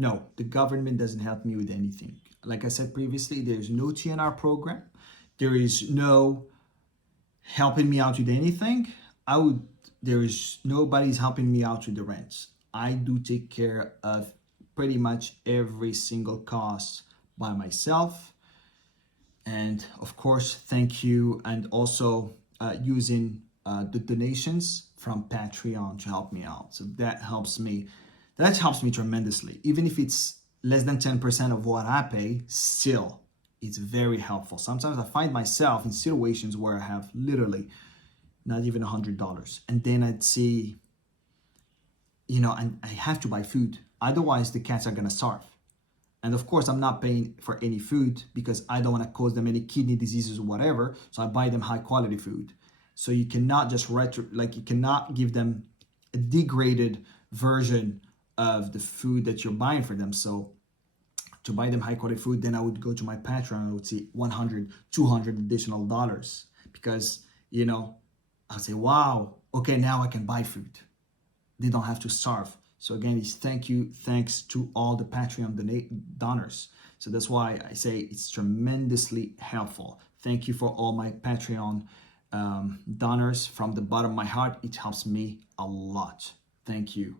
No, the government doesn't help me with anything. Like I said previously, there's no TNR program. There is no helping me out with anything. I would there is nobody's helping me out with the rent. I do take care of pretty much every single cost by myself. And of course, thank you. And also using the donations from Patreon to help me out. So that helps me. That helps me tremendously. Even if it's less than 10% of what I pay, still, it's very helpful. Sometimes I find myself in situations where I have literally not even $100. And then I'd see, and I have to buy food. Otherwise, the cats are going to starve. And of course, I'm not paying for any food because I don't want to cause them any kidney diseases or whatever. So I buy them high quality food. So you cannot just you cannot give them a degraded version of the food that you're buying for them. So to buy them high quality food, then I would go to my Patreon. I would see 100, 200 additional dollars because, I'll say, wow, okay, now I can buy food. They don't have to starve. So again, it's thanks to all the Patreon donors. So that's why I say it's tremendously helpful. Thank you for all my Patreon donors from the bottom of my heart. It helps me a lot. Thank you.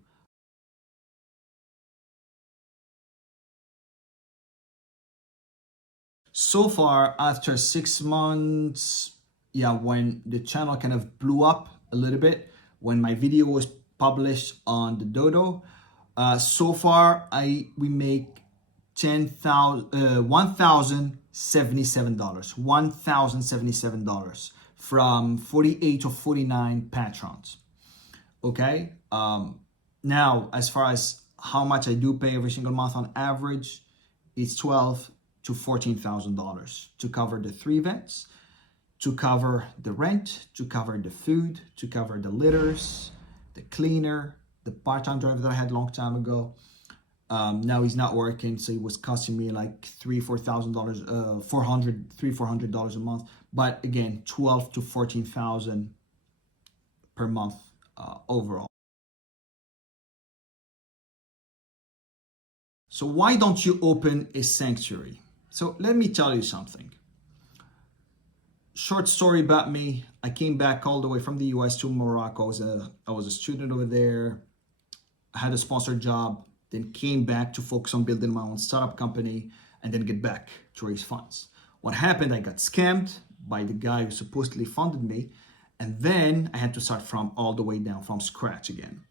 So far, after 6 months, when the channel kind of blew up a little bit, when my video was published on the Dodo, so far we make $1,077 from 48 or 49 patrons. Okay. Now, as far as how much I do pay every single month on average, it's $12,000 to $14,000 to cover the 3 events, to cover the rent, to cover the food, to cover the litters, the cleaner, the part-time driver that I had a long time ago. Now he's not working, so it was costing me like $3,000-$4,000, $400 a month. But again, $12,000 to $14,000 per month overall. So why don't you open a sanctuary? So let me tell you something. Short story about me. I came back all the way from the US to Morocco. I was a student over there. I had a sponsored job, then came back to focus on building my own startup company and then get back to raise funds. What happened? I got scammed by the guy who supposedly funded me. And then I had to start from all the way down from scratch again.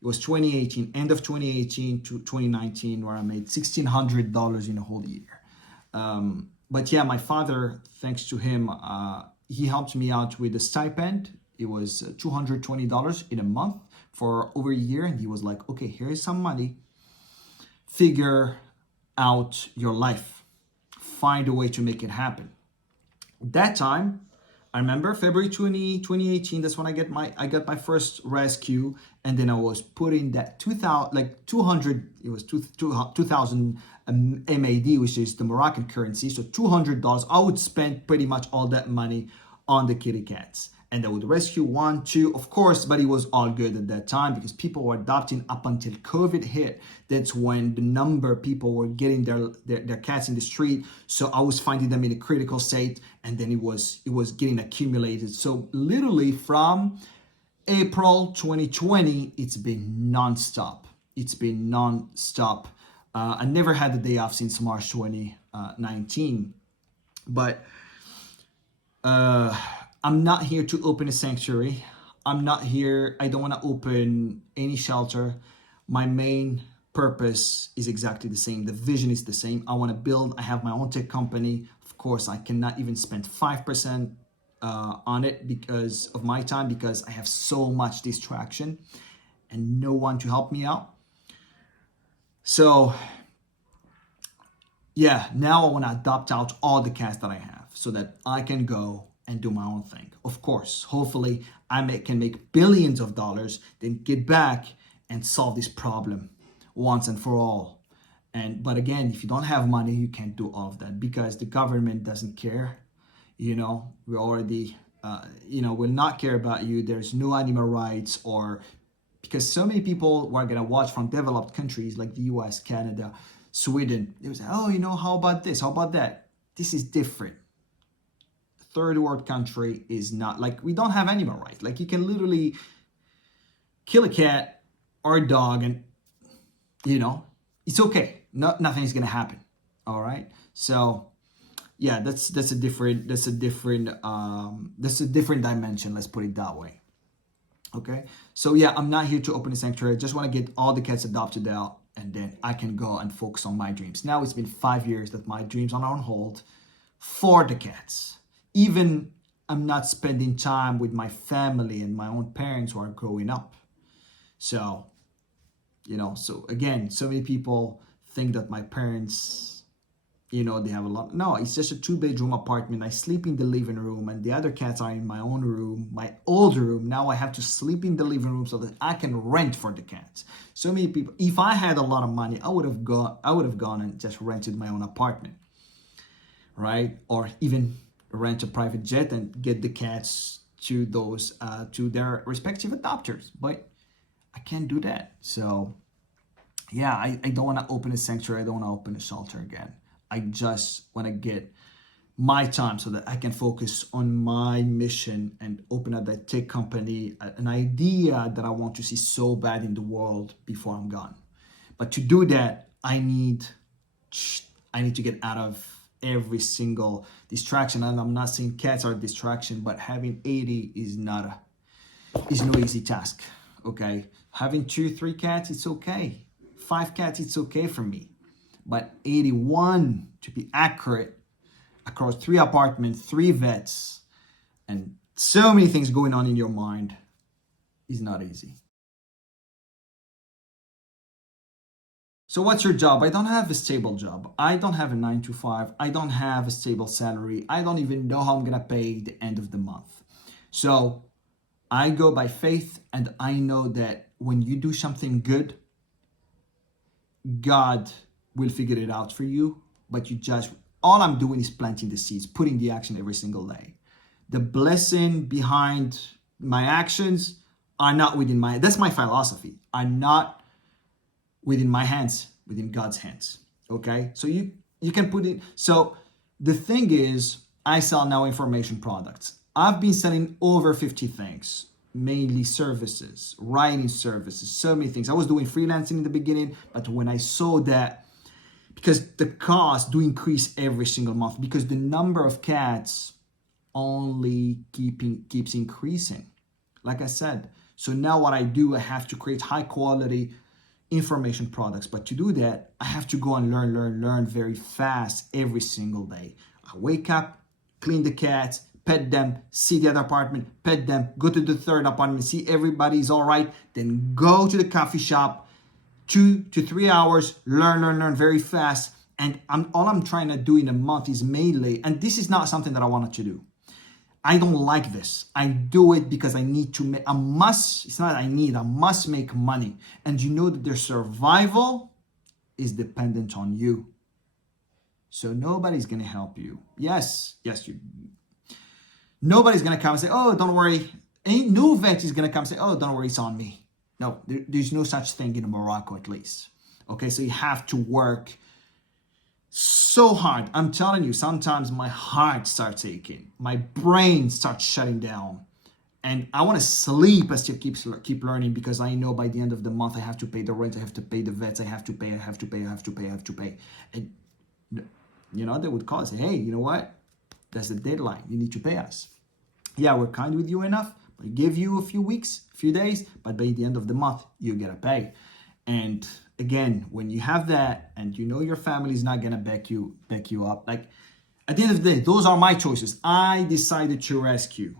It was 2018, end of 2018 to 2019, where I made $1,600 in a whole year. But yeah, my father, thanks to him, he helped me out with the stipend. It was $220 in a month for over a year. And he was like, okay, here's some money. Figure out your life. Find a way to make it happen. That time, I remember February 2018, that's when I got my first rescue. And then I was putting that 200, it was 2000 MAD, which is the Moroccan currency. So $200, I would spend pretty much all that money on the kitty cats. And I would rescue 1, 2, of course, but it was all good at that time because people were adopting up until COVID hit. That's when the number of people were getting their cats in the street. So I was finding them in a critical state, and then it was getting accumulated. So literally from April 2020, it's been nonstop. I never had a day off since March 2019, but I'm not here to open a sanctuary. I don't want to open any shelter. My main purpose is exactly the same. The vision is the same. I have my own tech company. Of course, I cannot even spend 5% on it because of my time, because I have so much distraction and no one to help me out. So yeah, now I want to adopt out all the cats that I have so that I can go and do my own thing. Of course, hopefully can make billions of dollars, then get back and solve this problem once and for all. But again, if you don't have money, you can't do all of that because the government doesn't care. We already, will not care about you. There's no animal rights or because so many people who are going to watch from developed countries like the US, Canada, Sweden, they would say, oh, how about this? How about that? This is different. Third world country is not like, we don't have animal rights. Like, you can literally kill a cat or a dog and, it's okay. Nothing is going to happen. All right. So yeah, that's a different dimension. Let's put it that way. Okay. So yeah, I'm not here to open a sanctuary. I just want to get all the cats adopted out, and then I can go and focus on my dreams. Now it's been 5 years that my dreams are on hold for the cats. Even I'm not spending time with my family and my own parents who are growing up. So, so again, so many people think that my parents, they have a lot. No, it's just a 2-bedroom apartment. I sleep in the living room and the other cats are in my own room, my old room. Now I have to sleep in the living room so that I can rent for the cats. So many people, if I had a lot of money, I would have gone and just rented my own apartment, right? Or even rent a private jet and get the cats to their respective adopters. But I can't do that. So yeah, I don't want to open a sanctuary. I don't want to open a shelter again. I just want to get my time so that I can focus on my mission and open up that tech company, an idea that I want to see so bad in the world before I'm gone. But to do that, I need to get out of every single distraction. And I'm not saying cats are a distraction, but having 80 is no easy task. Okay, having 2-3 cats, it's okay. 5 cats, it's okay for me. But 81, to be accurate, across 3 apartments, 3 vets, and so many things going on in your mind is not easy. So what's your job? I don't have a stable job. I don't have a 9 to 5. I don't have a stable salary. I don't even know how I'm going to pay the end of the month. So I go by faith, and I know that when you do something good, God will figure it out for you. But all I'm doing is planting the seeds, putting the action every single day. The blessing behind my actions are not within that's my philosophy, are not within my hands, within God's hands. Okay? So you can put it. So the thing is, I sell now information products. I've been selling over 50 things, mainly services, writing services, so many things. I was doing freelancing in the beginning, but when I saw that, because the cost do increase every single month, because the number of cats only keeps increasing. Like I said, so now what I do, I have to create high quality information products. But to do that, I have to go and learn very fast every single day. I wake up, clean the cats, pet them, see the other apartment, pet them, go to the third apartment, see everybody's all right, then go to the coffee shop, 2 to 3 hours, learn very fast. And all I'm trying to do in a month is mainly, and this is not something that I wanted to do. I don't like this. I do it because I need to make, I must make money. And you know that their survival is dependent on you. So nobody's going to help you. Yes, nobody's going to come and say, oh, don't worry. No vet is going to come and say, oh, don't worry, it's on me. No, there's no such thing in Morocco, at least. Okay, so you have to work so hard. I'm telling you, sometimes my heart starts aching. My brain starts shutting down. And I want to sleep. I still keep learning, because I know by the end of the month I have to pay the rent, I have to pay the vets, I have to pay. And, they would call and say, hey, you know what? That's the deadline. You need to pay us. Yeah, we're kind with you enough. We give you a few weeks, a few days, but by the end of the month, you gotta pay. And again, when you have that, and your family is not gonna back you up, like at the end of the day, those are my choices. I decided to rescue.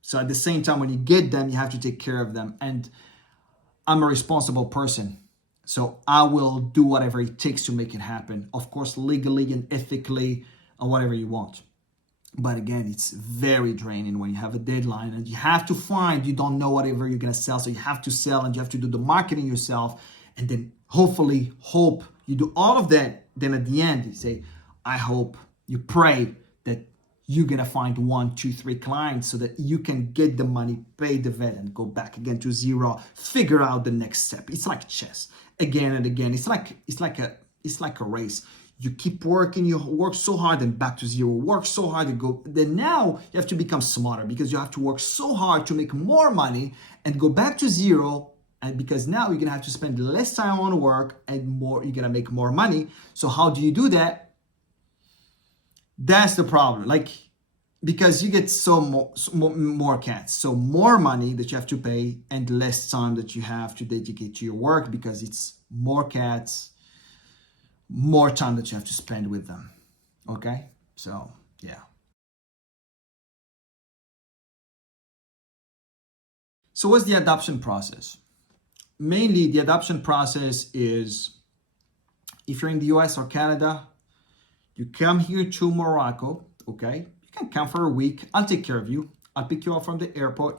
So at the same time, when you get them, you have to take care of them. And I'm a responsible person, so I will do whatever it takes to make it happen. Of course, legally and ethically, and whatever you want. But again, it's very draining when you have a deadline and you have to you don't know whatever you're going to sell. So you have to sell, and you have to do the marketing yourself. And then hope you do all of that. Then at the end, you say, I hope, you pray that you're gonna find 1, 2, 3 clients so that you can get the money, pay the vet, and go back again to zero, figure out the next step. It's like chess, again and again. It's like a race. You keep working, you work so hard and back to zero, work so hard to go. Then now you have to become smarter because you have to work so hard to make more money and go back to zero. And because now you're gonna have to spend less time on work and more, you're gonna make more money. So how do you do that? That's the problem. Like, because you get more cats, so more money that you have to pay and less time that you have to dedicate to your work because it's more cats, more time that you have to spend with them. Okay, so yeah. So what's the adoption process? Mainly the adoption process is, if you're in the US or Canada, you come here to Morocco. Okay, you can come for a week. I'll take care of you. I'll pick you up from the airport.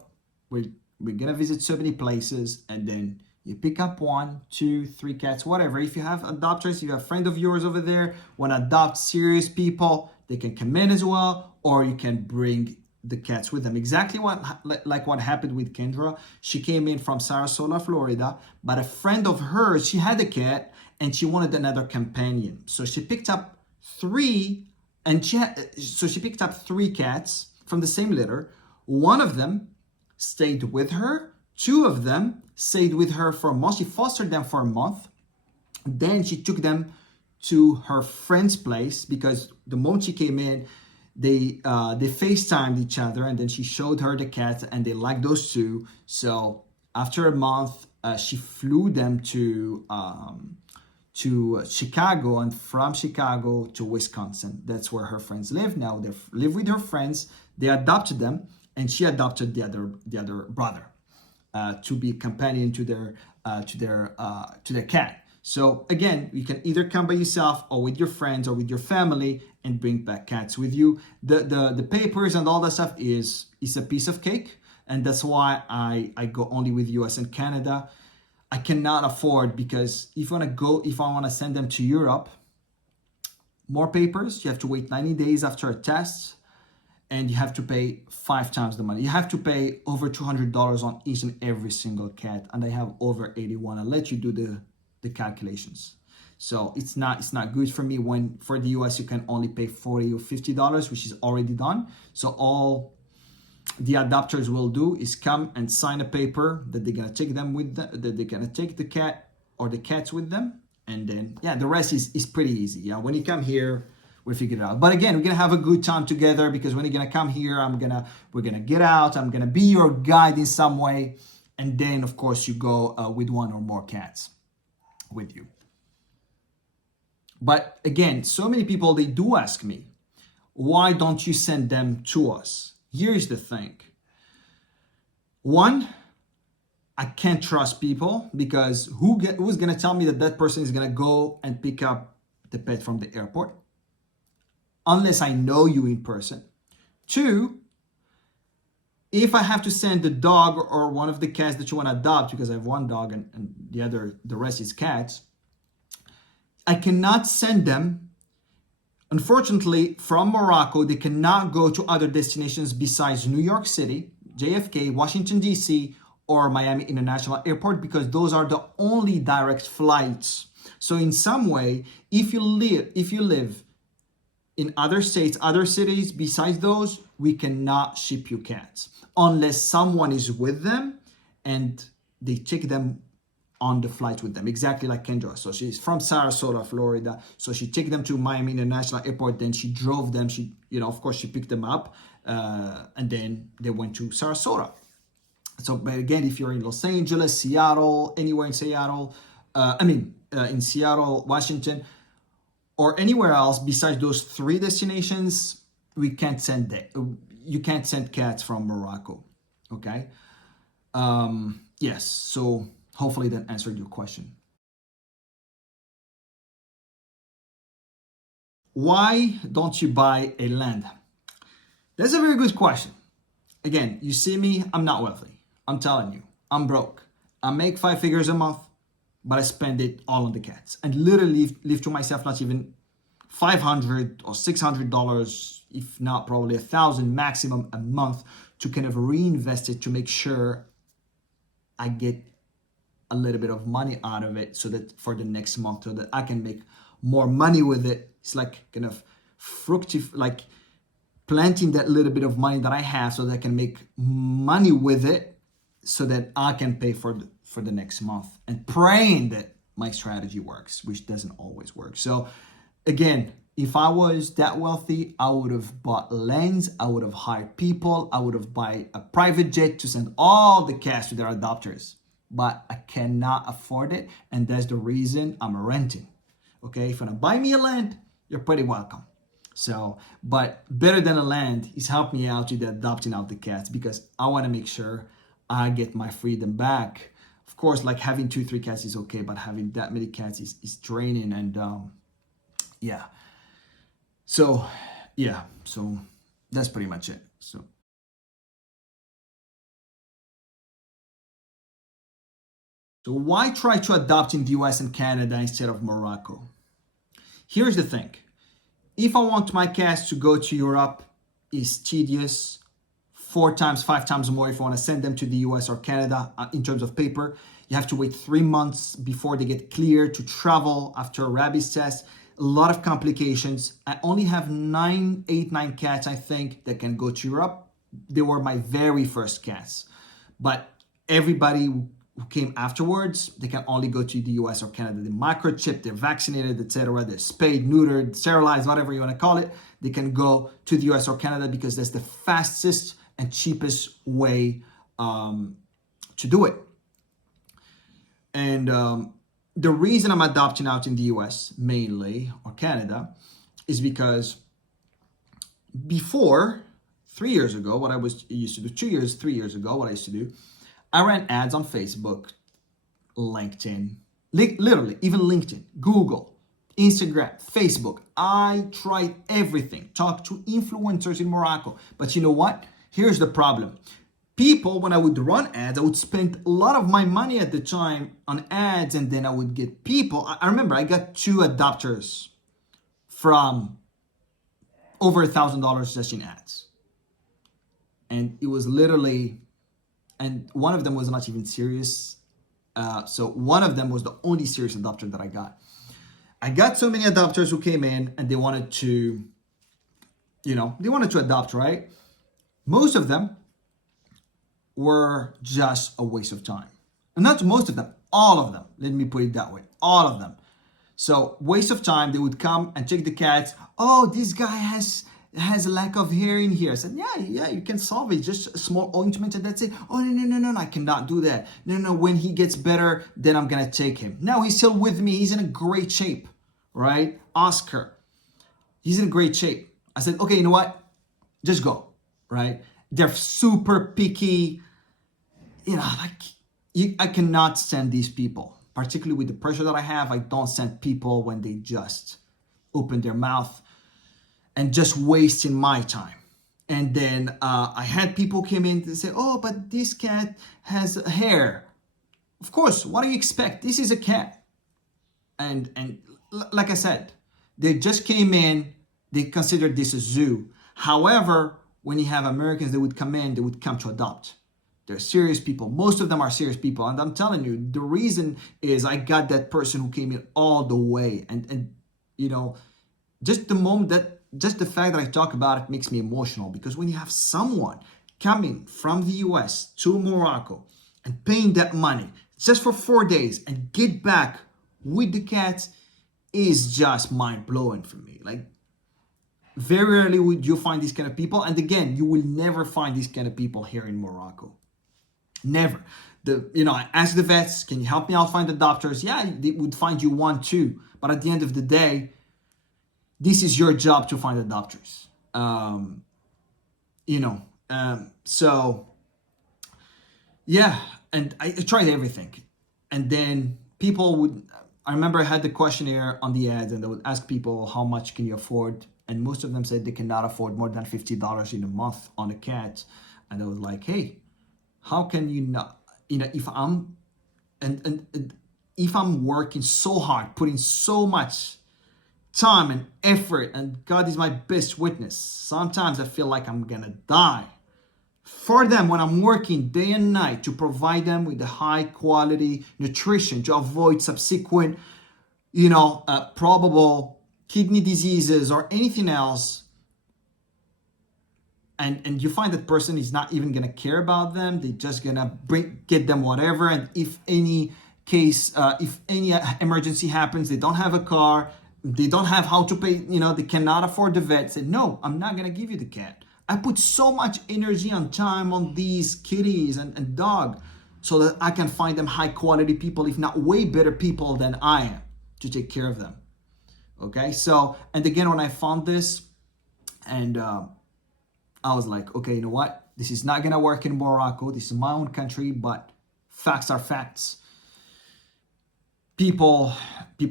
We're gonna visit so many places, and then you pick up 1, 2, 3 cats, whatever. If you have adopters, if you have a friend of yours over there want to adopt serious people, they can come in as well, or you can bring the cats with them. Exactly like what happened with Kendra. She came in from Sarasota, Florida, but a friend of hers, she had a cat and she wanted another companion. So she picked up 3, and she picked up 3 cats from the same litter. One of them stayed with her. 2 of them stayed with her for a month. She fostered them for a month. Then she took them to her friend's place because the moment she came in, they FaceTimed each other, and then she showed her the cats, and they liked those 2. So after a month, she flew them to Chicago, and from Chicago to Wisconsin. That's where her friends live now. They live with her friends. They adopted them, and she adopted the other brother to be a companion to their cat. So again, you can either come by yourself or with your friends or with your family and bring back cats with you. The papers and all that stuff is a piece of cake, and that's why I go only with US and Canada. I cannot afford, because if I want to send them to Europe, more papers, you have to wait 90 days after a test, and you have to pay 5 times the money. You have to pay over $200 on each and every single cat, and I have over 81. I'll let you do the calculations. So it's not good for me. When for the US you can only pay $40 or $50, which is already done. So all the adopters will do is come and sign a paper that they're gonna take them with them, that they're gonna take the cat or the cats with them, and then the rest is pretty easy. Yeah, when you come here, we figure it out. But again, we're gonna have a good time together, because when you're gonna come here, we're gonna get out. I'm gonna be your guide in some way, and then of course you go with 1 or more cats with you. But again, so many people, they do ask me, why don't you send them to us? Here's the thing. 1, I can't trust people, because who's gonna tell me that person is gonna go and pick up the pet from the airport unless I know you in person? 2, if I have to send the dog or one of the cats that you want to adopt, because I have 1 dog and the rest is cats, I cannot send them. Unfortunately, from Morocco, they cannot go to other destinations besides New York City, JFK, Washington, D.C., or Miami International Airport, because those are the only direct flights. So in some way, if you live in other states, other cities besides those, we cannot ship you cats unless someone is with them and they take them on the flight with them, exactly like Kendra. So she's from Sarasota, Florida. So she took them to Miami International Airport. Then she drove them. Of course, she picked them up, and then they went to Sarasota. So, but again, if you're in Los Angeles, Seattle, anywhere in Seattle, in Seattle, Washington, or anywhere else besides those 3 destinations, we can't send you can't send cats from Morocco. Okay. Yes. So hopefully that answered your question. Why don't you buy a land? That's a very good question. Again, you see me, I'm not wealthy. I'm telling you, I'm broke. I make 5 figures a month, but I spend it all on the cats, and literally leave to myself not even $500 or $600, if not probably $1,000 maximum a month, to kind of reinvest it to make sure I get a little bit of money out of it, so that for the next month, so that I can make more money with it. It's like kind of like planting that little bit of money that I have, so that I can make money with it, so that I can pay for the next month, and praying that my strategy works, which doesn't always work. So again, if I was that wealthy, I would have bought lands, I would have hired people, I would have bought a private jet to send all the cats to their adopters. But I cannot afford it, and that's the reason I'm renting. Okay, if you want to buy me a land, you're pretty welcome. So, but better than a land is help me out with adopting out the cats, because I want to make sure I get my freedom back. Of course, like having 2-3 cats is okay, but having that many cats is draining, and yeah. So yeah, so that's pretty much it. So why try to adopt in the US and Canada instead of Morocco? Here's the thing. If I want my cats to go to Europe, it's tedious. 4 times, 5 times more if I want to send them to the US or Canada in terms of paper. You have to wait 3 months before they get cleared to travel after a rabies test. A lot of complications. I only have 9 cats, I think, that can go to Europe. They were my very first cats. But everybody who came afterwards, they can only go to the US or Canada. They're microchipped, they're vaccinated, etc. They're spayed, neutered, sterilized, whatever you want to call it. They can go to the US or Canada because that's the fastest and cheapest way to do it. And the reason I'm adopting out in the US mainly, or Canada, is because before, 3 years ago, what I used to do, 3 years ago, what I used to do, I ran ads on Facebook, LinkedIn, literally, even LinkedIn, Google, Instagram, Facebook. I tried everything, talked to influencers in Morocco. But you know what? Here's the problem. People, when I would run ads, I would spend a lot of my money at the time on ads, and then I would get people. I remember I got 2 adopters from over $1,000 just in ads. And it was literally, and one of them was not even serious. So one of them was the only serious adopter that I got. I got so many adopters who came in and they wanted to, they wanted to adopt, right? Most of them were just a waste of time. And not most of them, all of them. Let me put it that way. All of them. So waste of time. They would come and check the cats. Oh, this guy has a lack of hair in here. I said, yeah, you can solve it. Just a small ointment and that's it. Oh, no, I cannot do that. No, when he gets better, then I'm going to take him. Now he's still with me. He's in a great shape, right? Oscar, he's in great shape. I said, okay, you know what? Just go, right? They're super picky. I cannot stand these people, particularly with the pressure that I have. I don't send people when they just open their mouth and just wasting my time. And then I had people come in to say, oh, but this cat has hair. Of course, what do you expect? This is a cat. And like I said, they just came in, they considered this a zoo. However, when you have Americans, they would come to adopt. They're serious people. Most of them are serious people. And I'm telling you, the reason is I got that person who came in all the way. And just the fact that I talk about it makes me emotional, because when you have someone coming from the US to Morocco and paying that money just for 4 days and get back with the cats is just mind-blowing for me. Like, very rarely would you find these kind of people. And again, you will never find these kind of people here in Morocco. Never. I asked the vets, can you help me out find adopters? Yeah, they would find you 1, 2. But at the end of the day, this is your job to find adopters. So yeah, and I tried everything. And then I remember I had the questionnaire on the ads, and they would ask people, how much can you afford? And most of them said they cannot afford more than $50 in a month on a cat. And I was like, hey, how can you not, if I'm, and if I'm working so hard, putting so much time and effort, and God is my best witness. Sometimes I feel like I'm gonna die for them when I'm working day and night to provide them with the high quality nutrition to avoid subsequent, probable kidney diseases or anything else. And you find that person is not even gonna care about them. They're just gonna get them whatever. And if any if any emergency happens, they don't have a car, they don't have how to pay, they cannot afford the vet. Say, no, I'm not gonna give you the cat. I put so much energy and time on these kitties and dog so that I can find them high quality people, if not way better people than I am, to take care of them. Okay, so, and again, when I found this, and I was like, okay, you know what? This is not gonna work in Morocco. This is my own country, but facts are facts. People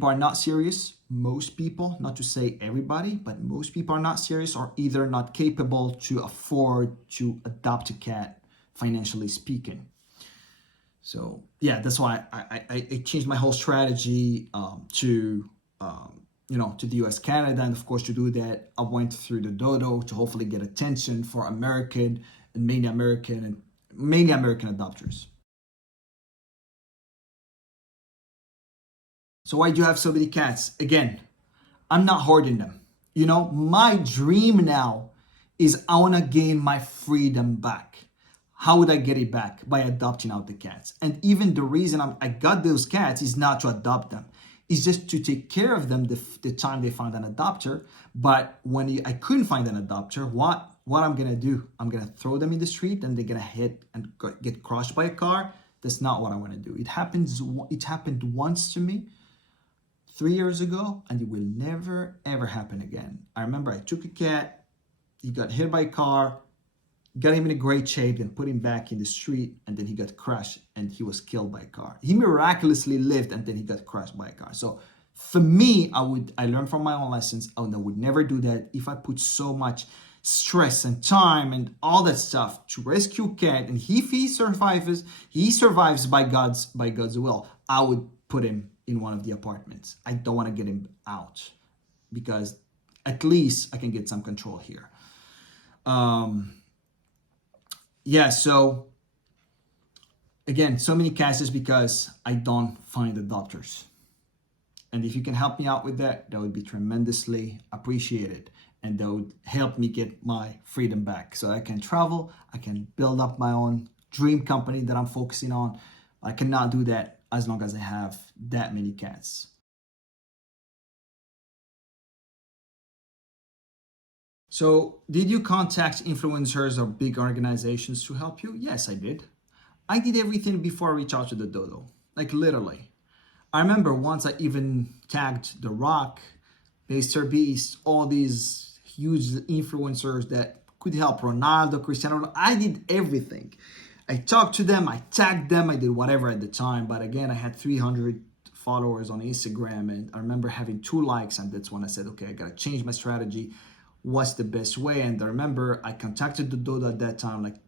are not serious. Most people, not to say everybody, but most people are not serious, or either not capable to afford to adopt a cat, financially speaking. So yeah, that's why I changed my whole strategy to the US, Canada. And of course, to do that, I went through the dodo to hopefully get attention for American and mainly American adopters. So why do you have so many cats? Again, I'm not hoarding them. My dream now is I want to gain my freedom back. How would I get it back? By adopting out the cats. And even the reason I got those cats is not to adopt them. It's just to take care of them the time they find an adopter. But when I couldn't find an adopter, what I'm going to do? I'm going to throw them in the street and they're going to hit and get crushed by a car. That's not what I want to do. It happened once to me 3 years ago, and it will never ever happen again. I remember I took a cat, he got hit by a car, got him in a great shape, and put him back in the street, and then he got crushed and he was killed by a car. He miraculously lived, and then he got crushed by a car. So for me, I learned from my own lessons. I would never do that. If I put so much stress and time and all that stuff to rescue a cat, and if he survives by God's will, I would put him in one of the apartments. I don't want to get him out, because at least I can get some control here. So again, so many cases because I don't find adopters. And if you can help me out with that, that would be tremendously appreciated. And that would help me get my freedom back so I can travel, I can build up my own dream company that I'm focusing on. I cannot do that as long as I have that many cats. So, did you contact influencers or big organizations to help you? Yes, I did. I did everything before I reached out to the dodo. Like literally. I remember once I even tagged The Rock, Mr. Beast, all these huge influencers that could help Ronaldo, Cristiano Ronaldo. I did everything. I talked to them, I tagged them, I did whatever at the time. But again, I had 300 followers on Instagram, and I remember having 2 likes, and that's when I said, okay, I gotta change my strategy. What's the best way? And I remember I contacted the dodo at that time, like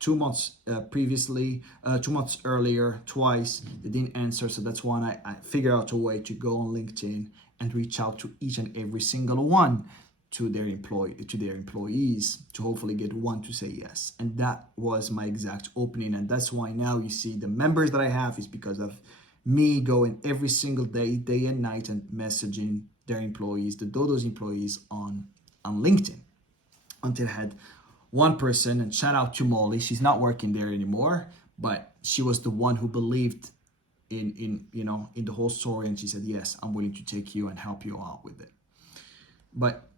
2 months previously, 2 months earlier, twice. They didn't answer, so that's when I figured out a way to go on LinkedIn and reach out to each and every single one to their employees to hopefully get one to say yes. And that was my exact opening. And that's why now you see the members that I have is because of me going every single day, day and night, and messaging their employees, the Dodo's employees on LinkedIn, until I had one person, and shout out to Molly. She's not working there anymore, but she was the one who believed in the whole story, and she said, yes, I'm willing to take you and help you out with it. But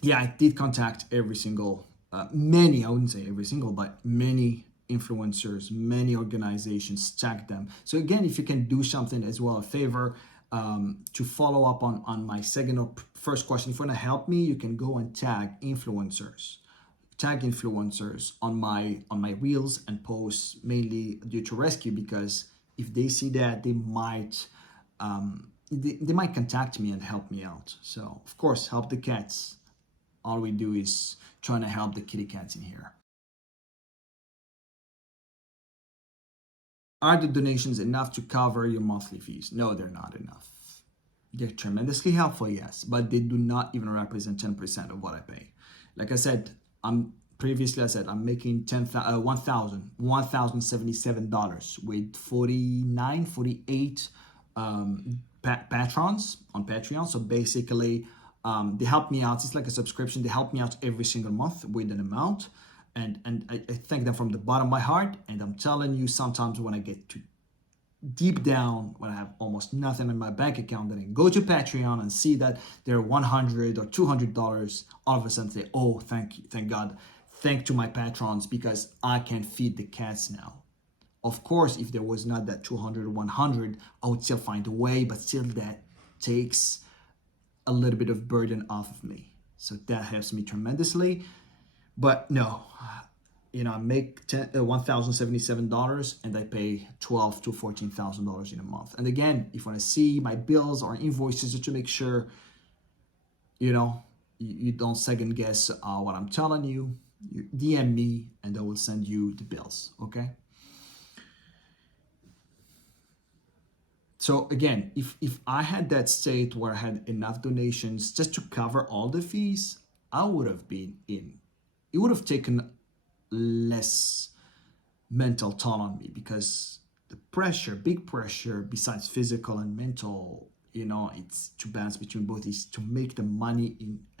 yeah, I did contact every single, many, I wouldn't say every single, but many influencers, many organizations, tag them. So again, if you can do something as well, a favor, to follow up on my second or first question, if you want to help me, you can go and tag influencers on my reels and posts, mainly due to rescue, because if they see that, they might contact me and help me out. So of course, help the cats. All we do is trying to help the kitty cats in here. Are the donations enough to cover your monthly fees? No, they're not enough. They're tremendously helpful, yes, but they do not even represent 10% of what I pay. Like I said, I'm making $1,077 with 49, 48 patrons on Patreon. So basically, they help me out. It's like a subscription. They help me out every single month with an amount. And I thank them from the bottom of my heart. And I'm telling you, sometimes when I get to deep down, when I have almost nothing in my bank account, then I go to Patreon and see that they're $100 or $200, all of a sudden say, oh, thank God, thank to my patrons, because I can feed the cats now. Of course, if there was not that 200 or 100, I would still find a way, but still that takes a little bit of burden off of me. So that helps me tremendously. But no, I make $1,077 and I pay $12,000 to $14,000 in a month. And again, if you want to see my bills or invoices, just to make sure, you don't second guess what I'm telling you, you DM me and I will send you the bills. Okay. So again, if I had that state where I had enough donations just to cover all the fees, I would have been in. It would have taken less mental toll on me, because the pressure, big pressure, besides physical and mental, it's to balance between both, is to make the money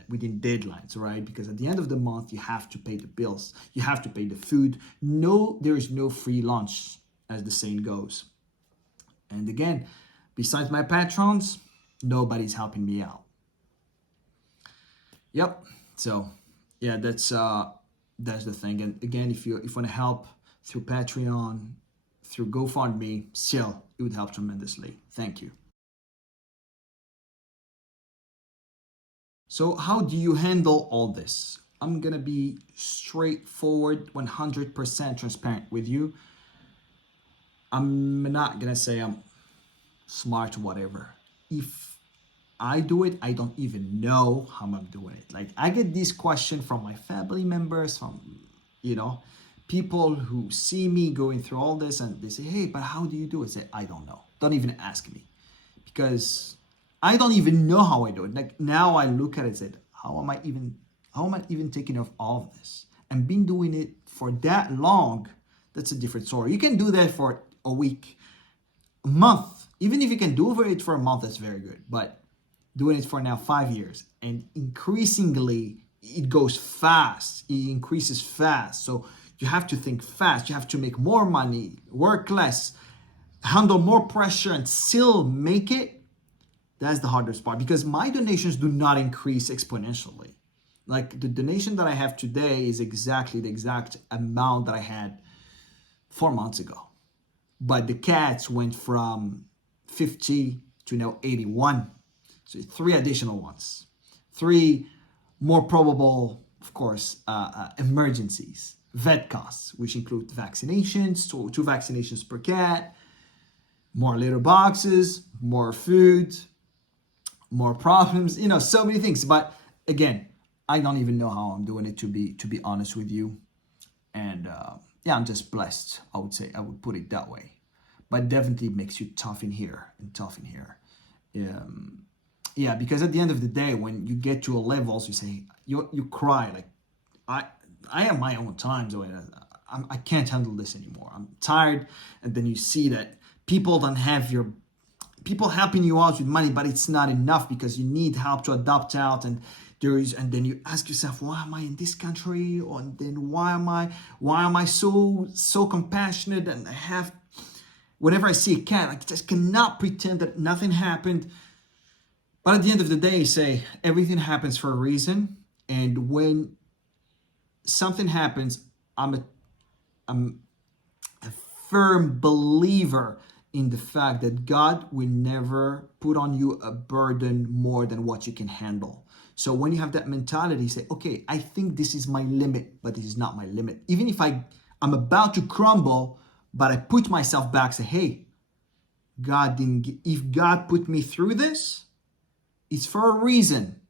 within deadlines, right? Because at the end of the month, you have to pay the bills, you have to pay the food. No, there is no free lunch, as the saying goes. And again, besides my patrons, nobody's helping me out. Yep. So yeah, that's the thing. And again, if you want to help through Patreon, through GoFundMe, still, it would help tremendously. Thank you. So how do you handle all this? I'm gonna be straightforward, 100% transparent with you. I'm not gonna say I'm smart or whatever. If I do it, I don't even know how I'm doing it. Like, I get this question from my family members, from, people who see me going through all this, and they say, hey, but how do you do it? I say, I don't know. Don't even ask me, because I don't even know how I do it. Like, now I look at it and say, how am I even taking off all of this? And been doing it for that long, that's a different story. You can do that for a week, a month. Even if you can do it for a month, that's very good. But doing it for now 5 years, and increasingly it goes fast, it increases fast. So you have to think fast, you have to make more money, work less, handle more pressure, and still make it. That's the hardest part, because my donations do not increase exponentially. Like, the donation that I have today is exactly the exact amount that I had 4 months ago. But the cats went from 50 to now 81. So 3 additional ones. 3 more probable, of course, emergencies. Vet costs, which include vaccinations, 2 vaccinations per cat, more litter boxes, more food, more problems, so many things. But again, I don't even know how I'm doing it, to be honest with you. And yeah, I'm just blessed, I would say. I would put it that way. But definitely makes you tough in here and tough in here. Yeah, because at the end of the day, when you get to a levels, you say, you cry. Like, I have my own times when I can't handle this anymore. I'm tired. And then you see that people helping you out with money, but it's not enough, because you need help to adapt out. And then you ask yourself, why am I in this country? Or then why am I so compassionate? And whenever I see a cat, I just cannot pretend that nothing happened. But at the end of the day, say, everything happens for a reason. And when something happens, I'm a firm believer in the fact that God will never put on you a burden more than what you can handle. So when you have that mentality, say, okay, I think this is my limit, but this is not my limit. Even if I'm about to crumble, but I put myself back, say, hey, if God put me through this, it's for a reason.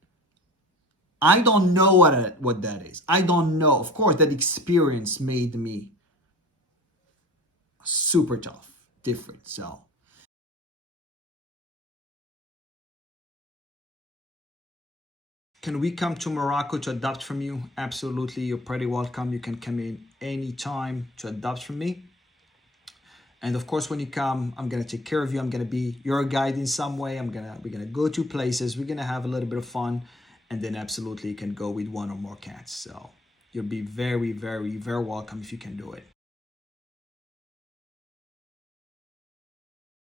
I don't know what that is. I don't know. Of course, that experience made me super tough, different. So Can we come to Morocco to adopt from you? Absolutely, you're pretty welcome. You can come in anytime to adopt from me. And of course, when you come, I'm gonna take care of you. I'm gonna be your guide in some way. We're gonna go to places. We're gonna have a little bit of fun, and then absolutely you can go with one or more cats. So you'll be very, very, very welcome if you can do it.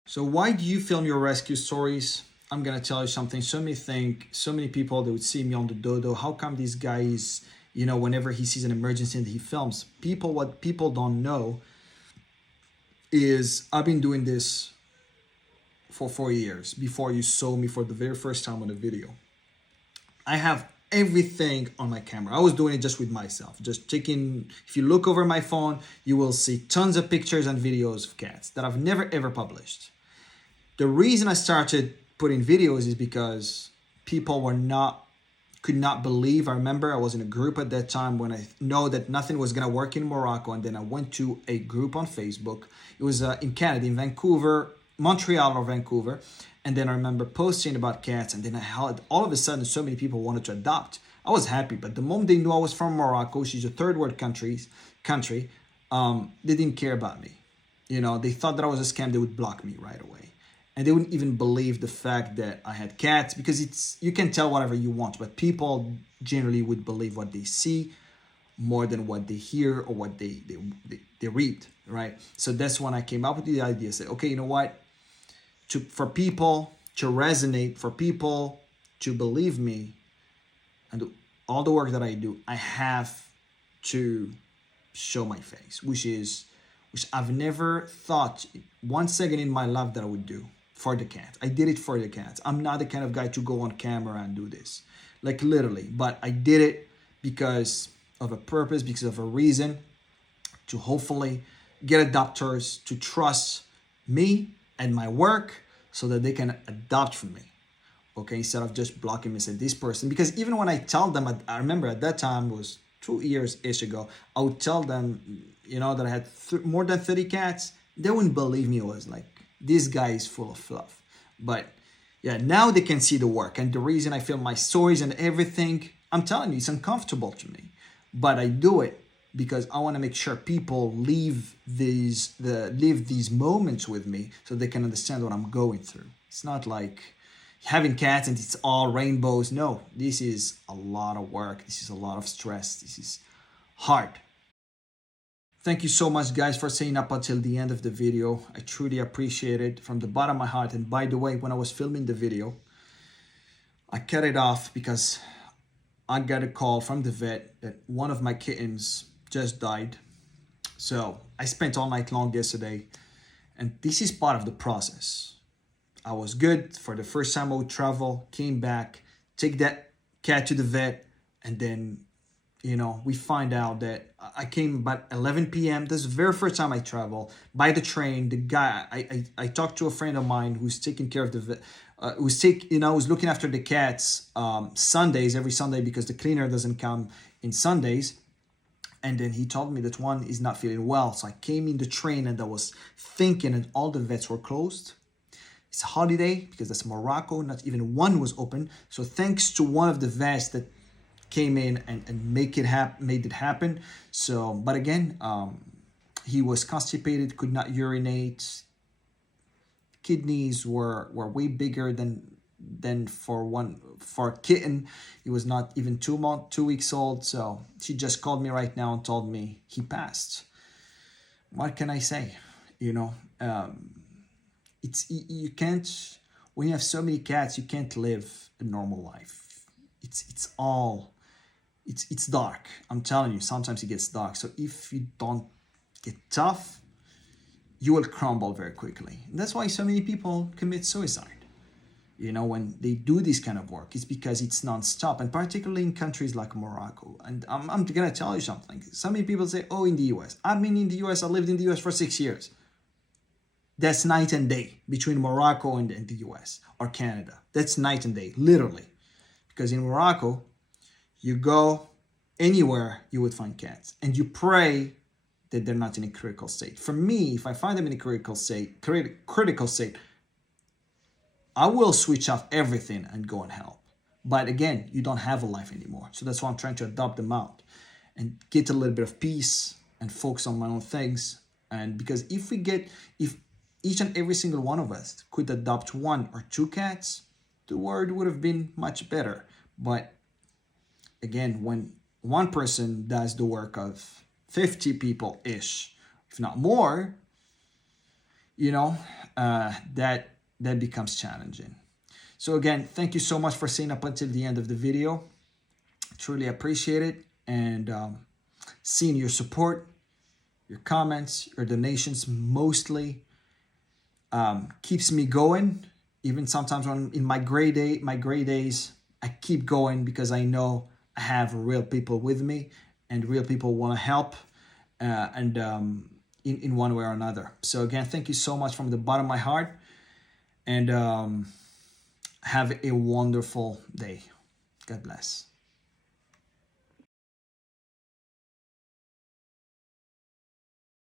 So why do you film your rescue stories? I'm gonna tell you something. So many people they would see me on the dodo. How come these guys, whenever he sees an emergency and he films? What people don't know is I've been doing this for 4 years before you saw me for the very first time on a video. I have everything on my camera. I was doing it just with myself, just taking. If you look over my phone, you will see tons of pictures and videos of cats that I've never ever published. The reason I started putting videos is because people could not believe. I remember I was in a group at that time when I know that nothing was gonna work in Morocco, and then I went to a group on Facebook. It was in Canada, in Vancouver, Montreal or Vancouver, and then I remember posting about cats, and then I had all of a sudden so many people wanted to adopt. I was happy, but the moment they knew I was from Morocco, which is a third world country, they didn't care about me. They thought that I was a scam. They would block me right away. And they wouldn't even believe the fact that I had cats, because you can tell whatever you want, but people generally would believe what they see more than what they hear or what they read, right? So that's when I came up with the idea. Say, okay, you know what? For people to resonate, for people to believe me, and all the work that I do, I have to show my face, which I've never thought 1 second in my life that I would do for the cat. I did it for the cats. I'm not the kind of guy to go on camera and do this, like literally, but I did it because of a purpose, because of a reason, to hopefully get adopters to trust me and my work so that they can adopt from me. Okay, instead of just blocking me and say this person. Because even when I tell them, I remember at that time, it was 2 years-ish ago, I would tell them, that I had more than 30 cats. They wouldn't believe me. It was like, this guy is full of fluff. But yeah, now they can see the work. And the reason I film my stories and everything, I'm telling you, it's uncomfortable to me. But I do it because I want to make sure people live these moments with me so they can understand what I'm going through. It's not like having cats and it's all rainbows. No, this is a lot of work. This is a lot of stress. This is hard. Thank you so much, guys, for staying up until the end of the video. I truly appreciate it from the bottom of my heart. And by the way, when I was filming the video, I cut it off because I got a call from the vet that one of my kittens just died. So I spent all night long yesterday, and this is part of the process. I was good for the first time I would travel, came back, take that cat to the vet, and then we find out that I came about 11 p.m. This is the very first time I travel by the train. The guy, I talked to a friend of mine who's taking care of the, who's looking after the cats Sundays, every Sunday, because the cleaner doesn't come in Sundays. And then he told me that one is not feeling well. So I came in the train and I was thinking that all the vets were closed. It's a holiday because that's Morocco. Not even one was open. So thanks to one of the vets that came in and made it happen. So, but again, he was constipated, could not urinate. Kidneys were way bigger than for a kitten. He was not even 2 weeks old. So she just called me right now and told me he passed. What can I say? You can't, when you have so many cats, you can't live a normal life. It's dark. I'm telling you, sometimes it gets dark. So if you don't get tough, you will crumble very quickly. And that's why so many people commit suicide. When they do this kind of work, it's because it's nonstop, and particularly in countries like Morocco. And I'm gonna tell you something. So many people say, oh, in the US. I've been in the US, I lived in the US for 6 years. That's night and day between Morocco and the US or Canada. That's night and day, literally. Because in Morocco, you go anywhere, you would find cats. And you pray that they're not in a critical state. For me, if I find them in a critical state, I will switch off everything and go and help. But again, you don't have a life anymore. So that's why I'm trying to adopt them out and get a little bit of peace and focus on my own things. And because if each and every single one of us could adopt 1 or 2 cats, the world would have been much better. But again, when one person does the work of 50 people ish, if not more, you know, that becomes challenging. So again, thank you so much for staying up until the end of the video. Truly appreciate it. And seeing your support, your comments, your donations mostly keeps me going. Even sometimes when in my gray days, I keep going because I know I have real people with me and real people want to help and in one way or another. So again, thank you so much from the bottom of my heart, and have a wonderful day. God bless.